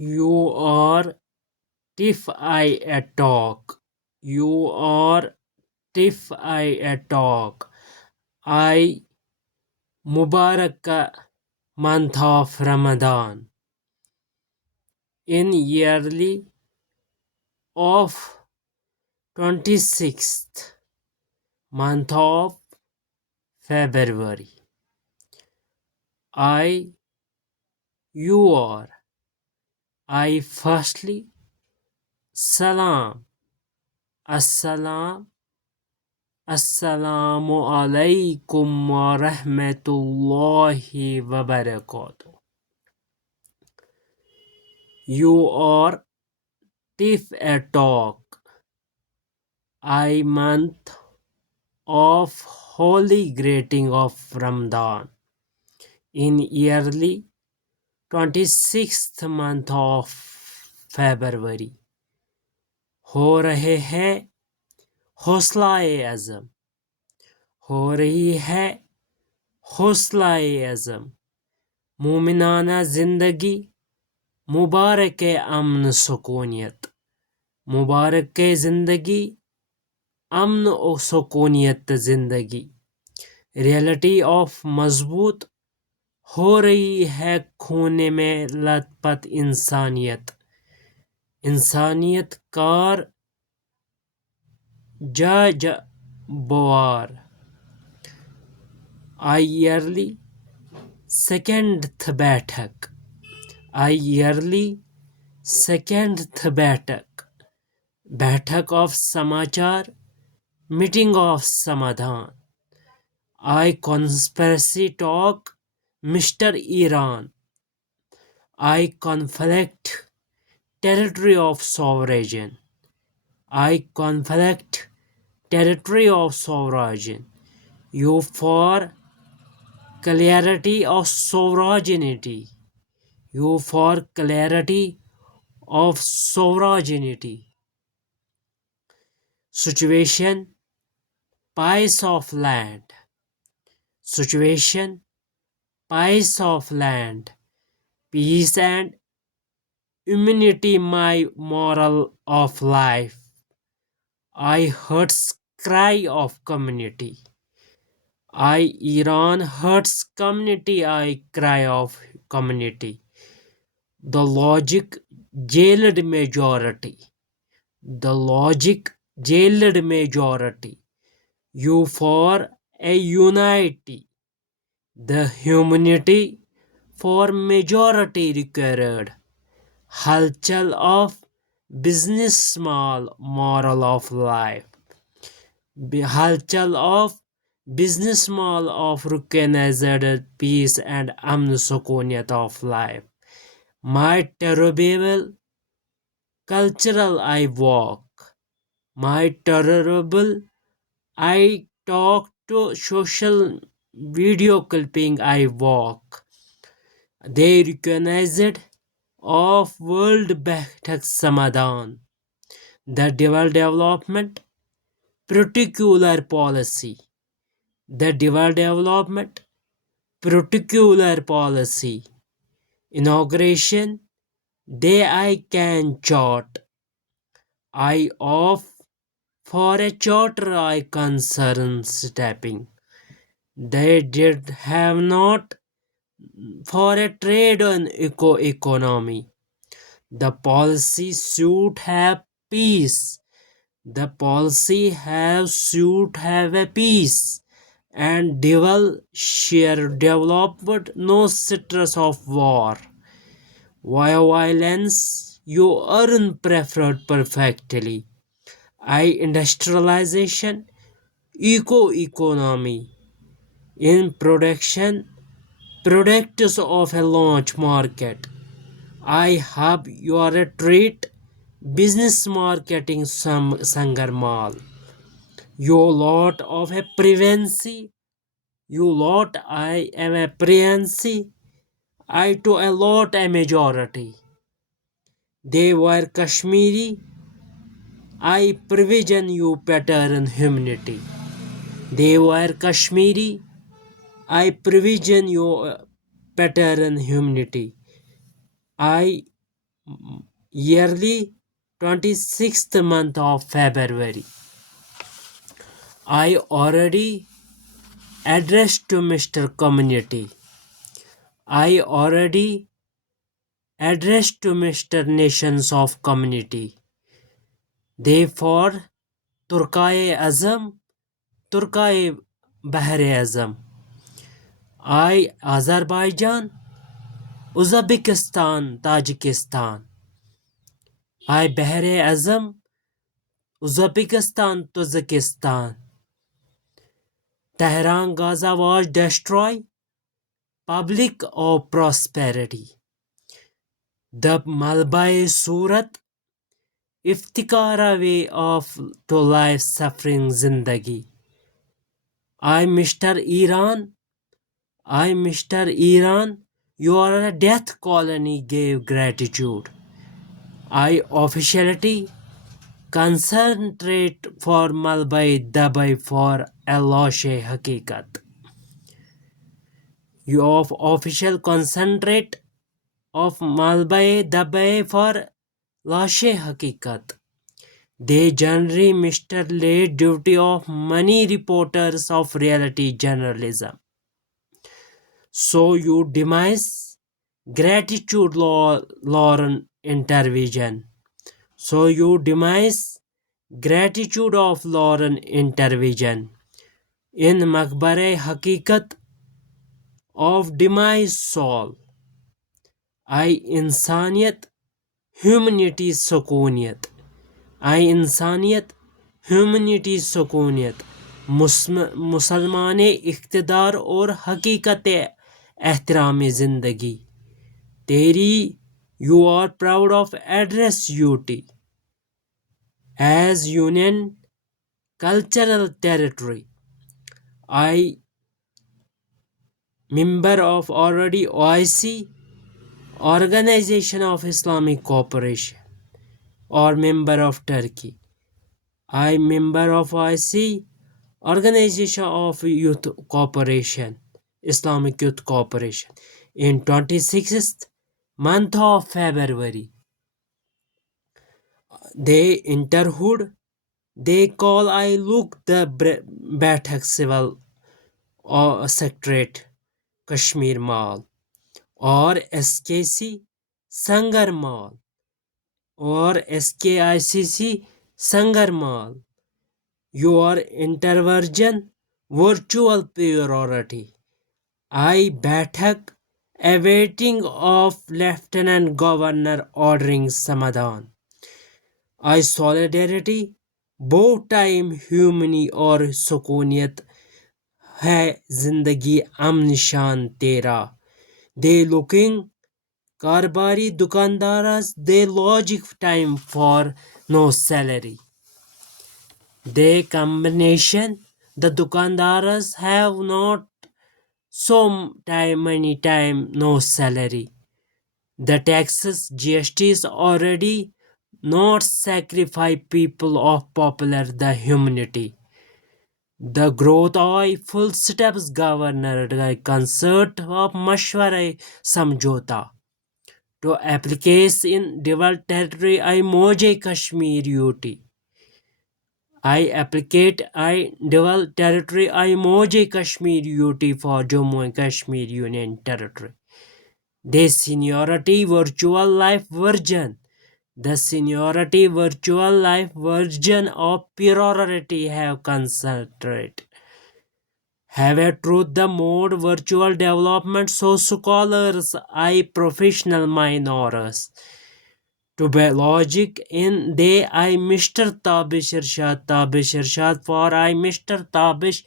You are Tiff I a talk. You are Tiff I a talk. I Mubarak month of Ramadan. In yearly of 26th month of February. I you are. I firstly salam. Assalam. Assalamu alaikum wa rahmatullahi wa barakatuh. You are Tiff a talk. I month of holy greeting of Ramadan in yearly 26th month of February. हो रहे हैं हौसलाए अज़म, हो रही है हौसलाए अज़म, मोमिनाना ज़िंदगी मुबारक अमन सुकूनियत, मुबारक ज़िंदगी अमन और सुकूनियत ज़िंदगी, रियलिटी ऑफ मजबूत हो रही है खून में लथपथ इंसानियत, इंसानियत कार जा बोआर. आई ईयरली सेकंड बैठक, आई ईयरली सेकंड बैठक, बैठक ऑफ समाचार, मीटिंग ऑफ समाधान. I conspiracy talk mister Iran, I conflict territory of sovereignty, I conflict territory of sovereignty. You for clarity of sovereignty, you for clarity of sovereignty. Situation piece of land, situation piece of land, peace and immunity my moral of life. I heard cry of community, I Iran hurts community, I cry of community. The logic jailed majority, the logic jailed majority. You for a unity, the humanity for majority required. Halchal of business small moral of life. Halchal of business small of recognized peace and amn sukuniyat of life. My terrible cultural I walk, my terrible I talk to social video clipping I walk. They recognized of World Bank Samadan, the development particular policy, the development particular policy, inauguration day I can chart, I off for a charter I concern stepping. They did have not for a trade on economy. The policy should have peace. The policy have should have a peace and devil share developed no stress of war. Violence you earn preferred perfectly. I industrialization economy in production products of a launch market. I have your treat business marketing some sangarmal. You lot of a privacy. You lot I am a privacy. I to a lot a majority. They were Kashmiri. I provision you pattern humanity. They were Kashmiri. I provision you pattern humanity. I yearly 26th month of February. I already addressed to Mr. Community. I already addressed to Mr. Nations of Community. Therefore, Turkay Azam, Turkay Bahre Azam. I Azerbaijan, Uzbekistan, Tajikistan. I Bahre Azam, Uzbekistan, Tajikistan. Tehran Gaza was destroyed, public of prosperity. The Malbai Surat, Iftikara way of to life suffering zindagi. I Mr. Iran, you are a death colony gave gratitude. I officiality concentrate for Malbai Dabai for Aloshe Hakikat. You of official concentrate of Malbai Dabai for Lashe Hakikat. They generally Mr. Late duty of many reporters of reality journalism. So you demise gratitude Lauren intervention. So you demise gratitude of Lauren intervention. In Makbare Hakikat of demise soul. I insaniyat humanity sukuniyat. I insaniyat humanity सुकूनियत मुसलमान इख्तिदार और हकीकत एहतराम ज़िंदगी तेरी you are proud of address UT as union cultural territory. I member of already OIC Organization of Islamic Cooperation or member of Turkey. I member of OIC Organization of Youth Cooperation, Islamic Youth Cooperation. In 26th month of February, they interhood, they call I look the Bathak Civil Secretariat, Kashmir Mall, or SKC Sangar Mall, or SKICC Sangar Mall. Your interversion virtual priority. I Bathak awaiting of Lieutenant Governor ordering Samadhan. I solidarity both time humani और सुकूनियत है जिंदगी अमन शान तेरा. They looking कारोबारी दुकानदार they logic time for no salary. They combination the dukandars have not so many time no salary. The taxes GST is already not sacrifice people of popular the humanity. The growth of full steps governor the concert of Mashwara Samjhota to application in developed territory I Moje Kashmir UT. I applicate I develop territory I Moje Kashmir UT for Jammu and Kashmir Union Territory. The seniority virtual life version. The seniority virtual life version of priority have concentrate. Have a truth the mode virtual development so scholars I professional minors. To be logic in they I Mr. Tabish Irshad for I Mr. Tabish